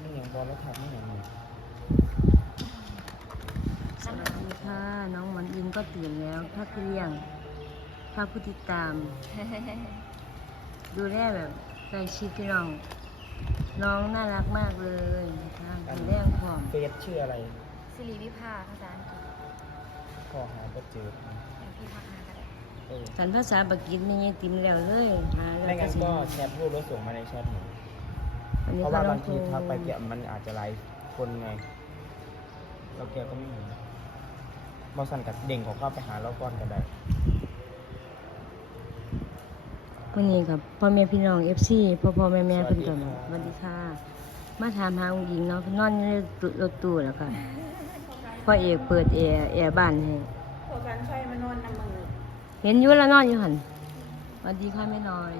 ไม่อย่างบอลแล้วทำไม่อย่างนี้สวัสดีค่ะ น้องหมอนอินก็ตื่นแล้วถ้าคือเลี้ยงถ้าผู้ติดตาม ดูแลแบบใกล้ชิดพี่น้อง น้องน่ารักมากเลยนะคะดูแลพร้อมเฟซชื่ออะไรสิริวิภาภาษาอังกฤษขอหาก็เจออย่างพี่พักมาก็ได้เออสันภาษาบักกินมีเงี้ยติมแล้วเลยหาแล้วไม่งั้นสิก็แชทรูปแล้วส่งมาในแชทหนู วันนี้เพราะก็ว่าน้บาองงทีโทรถ้าไปเกี่ยมันอาจจะไลฟ์คนไง แล้วแกก็ไม่เห็นบอสันกับเด่งของเข้าไปหาเราก่อนก็ได้วันนี้ครับพ่อแม่พี่น้องเอฟซีพ่อพ่อแม่แม่สวัเพิ่สนดีก่อนครับสวัสดีค่ะ มาถามหาองค์หญิงเนาะเพิ่นนอนอยู่ในรถตู้แล้วค่ะพ่อเอกเปิดแอร์แอร์บ้านให้พอกันใช่มานอนน้ำมือเห็นอยู่แล้วนอนอยู่หันสวัสดีค่ะแม่น้อย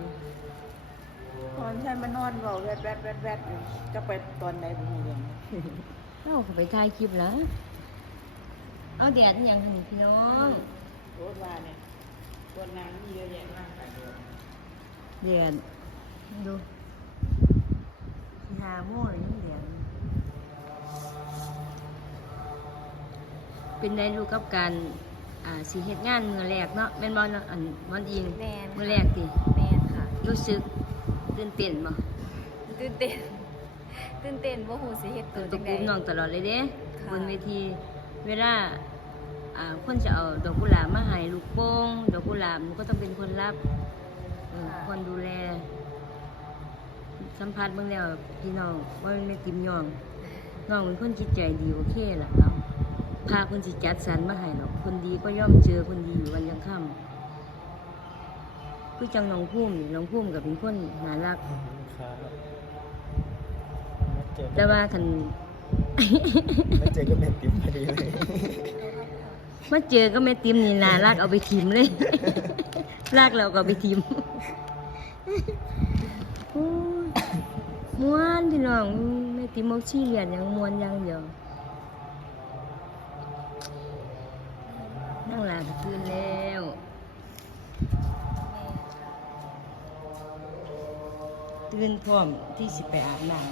พอใช่มานอนเบาแวดแวดแวดแวดอยู่จะไปตอนไหนบุญเรียนเราเข้าไปถ่ายคลิปแล้วเอาแดดอหย่างนี้พี่น้องรถว่าเนี่ยตัวนางมีเยอะแยะมากมายเลยแดดดูที่หาโม่เลยนี่แดดเป็นได้รู้กับการอ่าสีเฮ็ดงานมือแรกเนาะแม่นบอลอันวันอิงแมนมือแรกติแมนค่ะรู้สึก ตื่นเต้นบ่ตื่นเต้นตื่นเต้นว่าหูสิเฮ็ดตื่ตัวนจัตะงกุใดมน้องตลอดเลยเด้ค่ะ บนเวทีเวลาอ่าคนจะเอาดอกกุหลาบมาให้ลูกโป่งดอกกุหลาบมันก็ต้องเป็นคนรับเออคนดูแล สัมผัสเบิ่งแล้วพี่น้องว่ามันไม่ติมย่องน้องเป็นคนจิตใจดีโอเคล่ะเนาะพาคนสิจัดสรรมาให้หรอกคนดีก็ย่อมเจอคนดีอยู่วันยังค่ำ คือจังน้องพุ่มนี่น้องพุ่มกับเป็นคนน่ารัก ครับไม่เจอแต่ว่าคันไม่เจอก็เป็นติ๊มพอดีเลยมาเจอก็แม่ติมนี่นาลากเอาไปทิมเลย ลากเราก็เอาไปทิมโอ้ยม้วนพี่น้องแม่ติมเอาชี้เหรียญอย่างม้วนอย่างเดียวนั่งหลาบตื่นแล้ว ตื่นพร้อมที่สิไปอาบน้ำ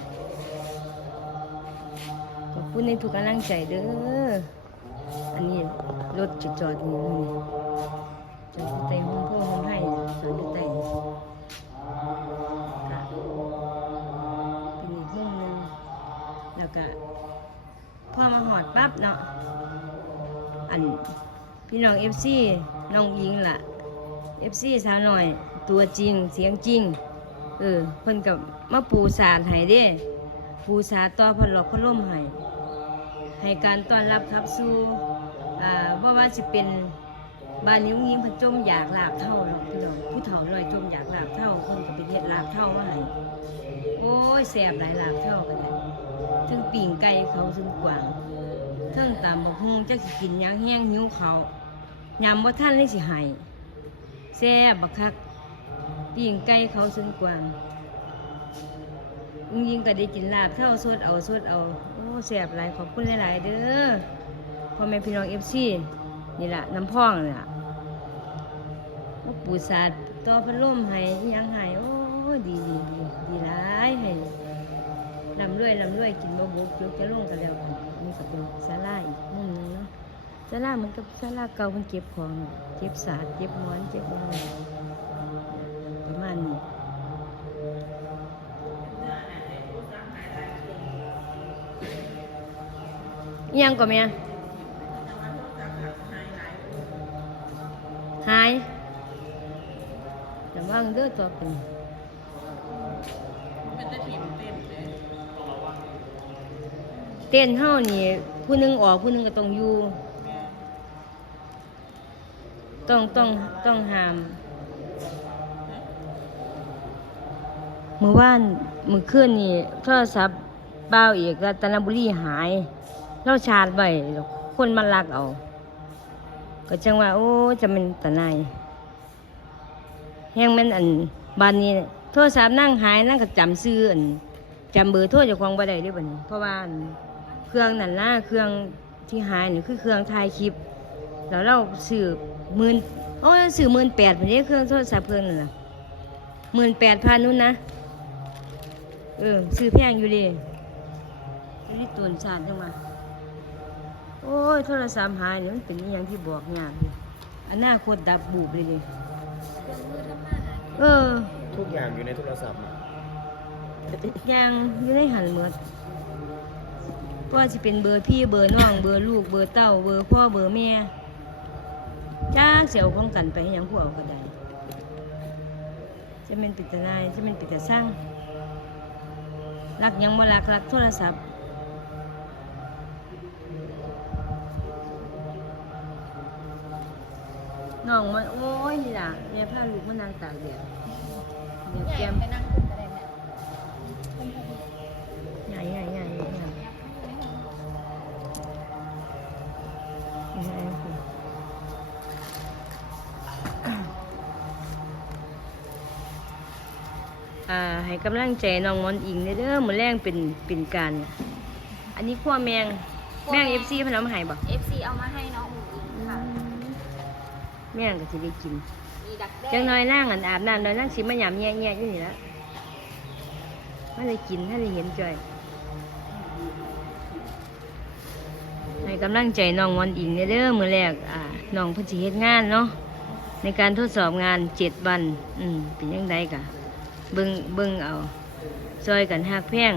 ขอบคุณในทุกกำลังใจเด้อ อันนี้รถจะจอดอยู่นี่จอดอยู่ใต้ห้องพ่อห้องให้จอดอยู่ใต้นี่ค่ะเป็นอีกมุมหนึงแล้วก็พอมาหอดปั๊บเนาะ อันพี่น้องเอฟซีน้องยิงล่ะเอฟซีสาวหน่อย ตัวจริงเสียงจริง เออเพิ่นกับมาปูสาดให้เด้ ปูสาต่อพันหลอกพันล่มให้ให้การต้อนรับครับสู่อ่าว่าว่าสิเป็นบ้านนิ้วยิงพิ่นจมอยากลาบเท่าเนาะพี่น้องผู้เฒ่าลอยจมอยากลาบเท่าเพิ่นก็ไปเฮ็ดลาบเท่ามาให้โอ้ยแซ่บหลายลาบเท่ากันเลยถึงปิ่งไก่เขาถึงกวางถึงตามบกฮงจักสิกินยังแห้งหิ้วเขาวยามบ่ทันเลยสิให้แซ่บบักคัก ปิ่งไก่เขาถึงกวางอุ้งยิงก็ได้กินลาบเท่าสดเอาสดเอาโอ้แสบหลายขอบคุณหลาย ๆ เด้อพ่อแม่พี่น้องเอฟซีนี่แหละน้ำพ่องนี่ล่ะมาปูสาดต่อพัดลมให้ยังให้โอ้ดีดีดีดีหลายให้ลำรวยลำรวยกินบ่บุกยกจะลงกันแล้วกันนี่ก็เป็นศาลาอีกมุมนึงเนาะศาลาเหมือนกับศาลาเก่ามันเก็บของเก็บสาดเก็บหมอนเก็บอะไร ยังก็แม่หายระวังเด้อตัวเป็นเต้นเฮานี่ผู้หนึงออกผู้หนึงก็ต้องอยู่ต้องต้องต้องห้ามมื้อวานมื้อคืนนี่โทรศัพท์บ่าวเอกรัตนบุรีหาย เราชาร์จไว้แล้วคนมันลักเอา ก็จังว่า โอ้จะเป็นตะนายแฮงมันอันบานนี้โทรศัพท์นั่งหายนั่งก็จำซื้ออันจำเบอร์โทรจ้าของบ่ได้ด้บันเพราะว่าเครื่องนั่นนะเครื่องที่หายนี่คือเครื่องถ่ายคลิป แล้วเราซื้อหมื่นโอ้ยซื้อหมื่นแปดพุ่นเด้เครื่องโทรศัพท์เครื่องนั่นน่ะหมื่นแปดพันนู่นนะเออซื้อแพงอยู่ดิรีตวนชาติจังมา โอ้ยโทรศัพท์หายนี่มันเป็นอหย่างที่บอกยากนี่อนาคตดับบูบเลยนี่เครื่องมือทำมาหากินเออทุกอย่างอยู่ในโทรศัพท์อะยังอยู่ในหันหมดก็จะเป็นเบอร์พี่เบอร์น้อง เบอร์ลูกเบอร์เต้า เบอร์พ่อเบอร์แม่จ้าเสียวของกันไปให้หยังผู้เอาก็ได้จะเป็นปิดตานายจะเป็นปิดตาสร้างรักหยังมารักรักโทรศัพท์ น้องมันโอ้ยนี่ล่ะเนี่ยผ้าลูกมันนางตากแดดเดี๋ยวใหญ่แก้มไปนั่งคุยกันได้ไหมใหญ่ใหญ่ใหญ่ใหญ่ใหญ่อ่าให้กำลังใจน้องมอนอิงเด้อมื้อแรงเป็นเป็นการ อันนี้ขั้วแมงแมง FC เพิ่นเอามาให้บ่เอฟซีเอามาให้น้องอุ๋งอิงค่ะ แมงก็สิได้กินมีดักแด้จังน้อยนั่งอันอาบน้ำน้อยนั่งสิมาหยำแย่ๆอยู่นี่ละมาได้กินถ้าได้เห็นจ่อยให้กำลังใจน้องวันอิงเด้อมือแรกอ่าน้องเพิ่นสิเฮ็ดงานเนาะในการทดสอบงานเจ็ดวัน อืมเป็นยังไงกะเบิ่งเบิ่งเอาซอยกันฮักแพง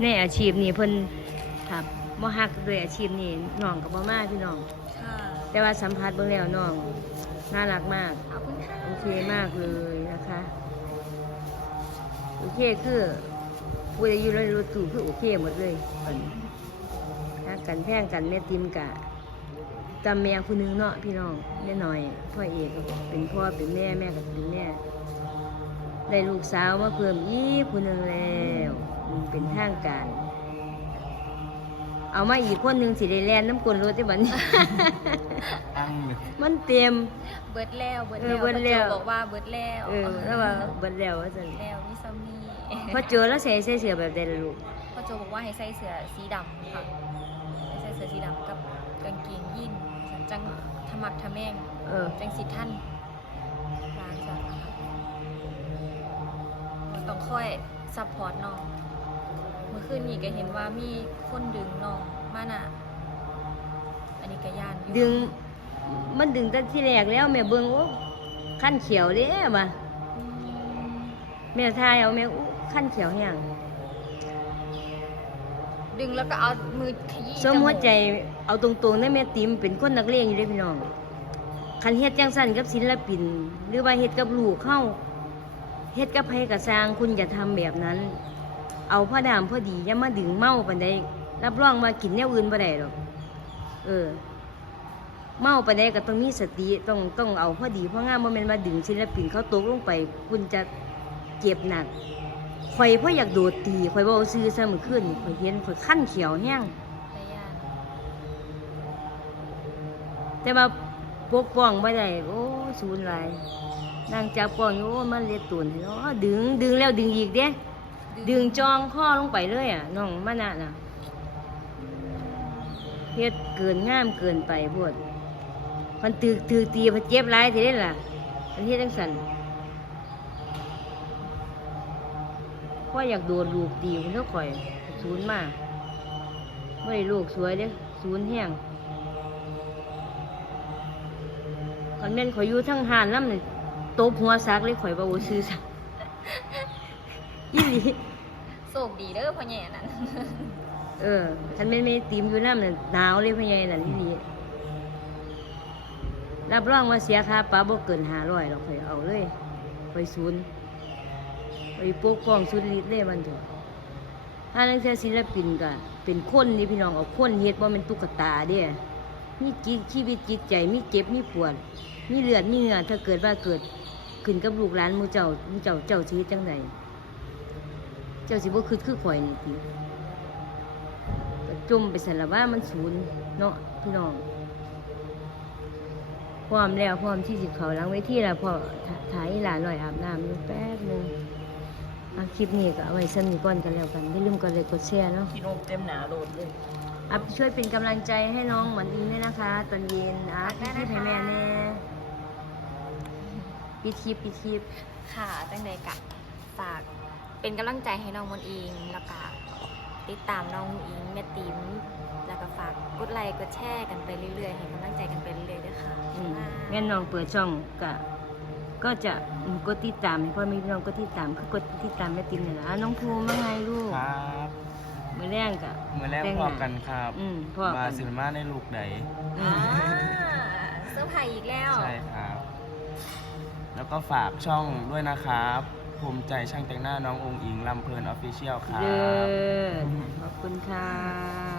ในอาชีพนี้เพิ่นถ้าบ่ฮักด้วยอาชีพนี้น้องก็บ่มาพี่น้องค่ะ แต่ว่าสัมผัสเบิ่งแล้วน้อง น่ารักมาก โอเคมากเลยนะคะ โอเคคือผู้ใดอยู่ในรถตู้คือโอเคหมดเลยอันฮักกันแท่งกันแม่ติมกะจำแม่ผู้หนึงเนาะพี่น้องแม่หน่อย พ่อเอกเป็นพ่อเป็นแม่แม่ก็เป็นแม่ได้ลูกสาวมาเพิ่มอีกผู้หนึ่งแล้ว เป็นทางการ เอามาอีกคนหนึ่งสิได้แลนน้ำกลนรถได้บัดนี้อังเลยมันเต็ม เบิดแล้วเบิดเอแล้อวเบิดแล้วพ่อโจบอกว่าเบิดแล้วเออแล้วว่าเบัดแล้วว่าซั่นแล้วมีซัมมี่พอเจอแล้วใส่ใส่เสื้อแบบใดล่ะลูกพ่อโจบอกว่าให้ใส่เสื้อสีดำค่ะให้ใส่เสื้อสีดำกับกางเกงยีนจังทะมัดทะแม่งเออจังสิท่านร้านจ้ะต้องคอยซัพพอร์ตน้องเมื่อคืนนี้ก็เห็นว่ามีคนดึงน้องมาน่ะ อันนี้ก็ย่านอยู่ดึง มันดึงแต่ที่แรกแล้วแม่เบิ่งโอ้ขั้นเขียวเด้มาอืมแม่ทายเอาแม่อู้ขั้นเขียวแห้งดึงแล้วก็เอามือขยี้สมหัวใจมูกเอาตรงๆนะแม่ติ๋มเป็นคนนักเลงอยู่เด้พี่น้องคันเฮ็ดจังซั่นกับศิลปิน หรือว่าเฮ็ดกับลูกเข้าเฮ็ดกับไผกับสร้างคุณอย่าทำแบบนั้น เอาพ่อดามพ่อดีอย่ามาดึงเมาปานใดรับรองว่ากินแนวอื่นบ่ได้หรอกเออ เมาปานใดก็ต้องมีสติต้องต้องเอาพอดีพราะงามบ่แม่นว่าดึงศิลปินเขาตกลงไป คุณจะเจ็บหนักข่อยพราะอยากโดดตีข่อยบ่เอาซื้อซะมื้อคืนนี่ข่อยเห็นข่อยคันเขียวแห้งแต่ย่านแต่ว่าปกป้องไม่ได้โอ้สูญหลายนางจับป้องโอ้มันเล็ดตุนเนาะดึงดึงแล้วดึงอีกเด้ ดึงจองข้อลงไปเลยอะน้องมานะน่ะเฮ็ดเกินงามเกินไปพวดมันตึกตึกตีมันเจ็บหลายทีเด้ล่ะมันเฮ็ดจังซั่นพราะอยากโดนลูกตีมันเท่าข่อยศูนย์มากไม่ลูกสวยเด้ศูนย์แห้งคันแม่นข่อยอยู่ทั้งหานน้ำนี่ตบหัวซักเลยข่อยบ่าโอ้ซื้อซักอีหลี โชคดีเด้อพ่อแย่นั่นเออคันแม่ไม่ตีมอยู่น้ำน่ะหนาวเลยพ่อใหญ่นั่นอีหลีรับรองว่าเสียค่าปลาบ่เกิน500หรอกข่อยเอาเลยข่อยศูนย์ข่อยปกป้องสุดฤทธิ์เลยมันเถอะถ้านักเสียศิลปินก็เป็นคนนี่พี่น้องเอาคนเฮ็ดบ่แม่นตุ๊กตาเด้มีจิตชีวิตจิตใจมีเจ็บมีปวดมีเลือดมีเนื้อถ้าเกิดว่าเกิดขึ้นกับลูกหลานมูเจ้ามูเจ้าเจ้าชีวิตจังได เจ้าสิบ่คือคือข่อยนี่ติก็จมไปสั่นละว่ามันศูนย์เนาะพี่น้องพร้อมแล้วพร้อมที่สิเขาหลังเวทีแล้วพอถถ่ายอีหลานหน่อยอาบน้ำอยู่แป๊บหนึงอะคลิปนี้ก็เอาไว้สั้นนี้ก่อนกันแล้วกันอย่าลืมกดไลค์กดแชร์เนาะพี่นกเต็มหนาโดดเลยอัพช่วยเป็นกำลังใจให้น้องเหมือนอิงด้วยนะคะ ตอนเย็นอะพี่พี่ไทยแม่แน่ปิดคลิปปิดคลิปค่ะจังใดกะฝาก เป็นกำลังใจให้น้องมนต์อิงแล้วก็ติดตามน้องอิงแม่ติ๋มแล้วก็ฝากกดไลค์กดแชร์กันไปเรื่อยๆให้กำลังใจกันไปเรื่อยๆด้วยค่ะอืมบ๊ายบายแม่น้องเปิดช่องก็ก็จะอืมกดติดตามให้พ่อแม่พี่น้องกดติดตามคือกดติดตามแม่ติมนี่แหละอะน้องภูมิว่าไงลูกครับมือแรงกะ มือแรกแต่งพอหน้ากันครับอืมพ่อมากันสินมาในลูกใดอือ่ามเสื้อผ้าอีกแล้ว ใช่ครับ แล้วก็ฝากช่องด้วยนะครับ ภูมิใจช่างแต่งหน้าน้ององค์อิงลำเพลินออฟฟิเชียลครัเด้บอขอบคุณค่ะ